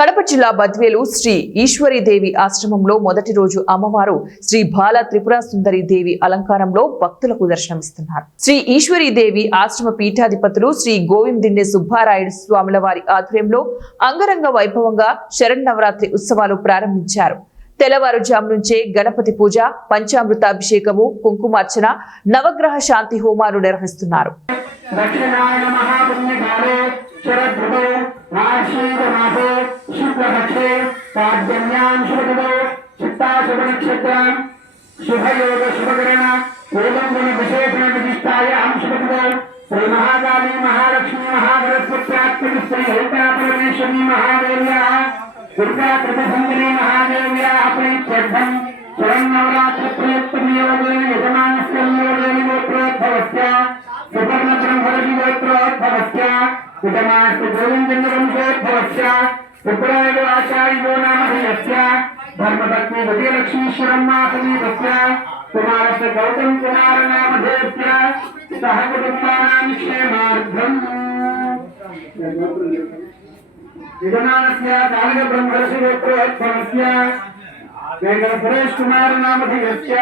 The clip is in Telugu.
కడప జిల్లా బద్వేలు శ్రీ ఈశ్వరీదేవి ఆశ్రమంలో మొదటి రోజు అమ్మవారు శ్రీ బాల త్రిపుర సుందరి దేవి అలంకారంలో భక్తులకు దర్శనమిస్తున్నారు. శ్రీ ఈశ్వరీదేవి ఆశ్రమ పీఠాధిపతులు శ్రీ గోవిందిండే సుబ్బారాయుడు స్వాముల వారి ఆధ్వర్యంలో అంగరంగ వైభవంగా శరన్నవరాత్రి ఉత్సవాలు ప్రారంభించారు. తెల్లవారుజాము నుంచే గణపతి పూజ, పంచామృతాభిషేకము, కుంకుమార్చన, నవగ్రహ శాంతి హోమాలు నిర్వహిస్తున్నారు. शुभयोग शुभकरण विशेषण विशिष्टायां शुभदो श्री महाकाली महालक्ष्मी महाबृहस्पति परमेश्वरी महादेव्या दुर्गा त्रिपुरसुंदरी महादेव्या अपने श्रद्धं शरन्नवरात्र प्रयोक्तमयोगे यजमानस्य योगेन गोत्रोद्भवस्य सुवर्ण ब्रह्मर्षि गोत्रोद्भवस्य यजमानस्य गोविन्दवंशोद्भवस्य सुब्रायो आचार्यो नामधेयस्य धर्मपत्नी विजयलक्ष्मीश्वरम्मा समीपस्य कुमारस्य गौतम कुमार नामधेयस्य सह कुटुम्बानां क्षेमार्थम् यजमानस्य कालिक ब्रह्मर्षि गोत्रोद्भवस्य वेंकट सुरेश कुमार नामधेयस्य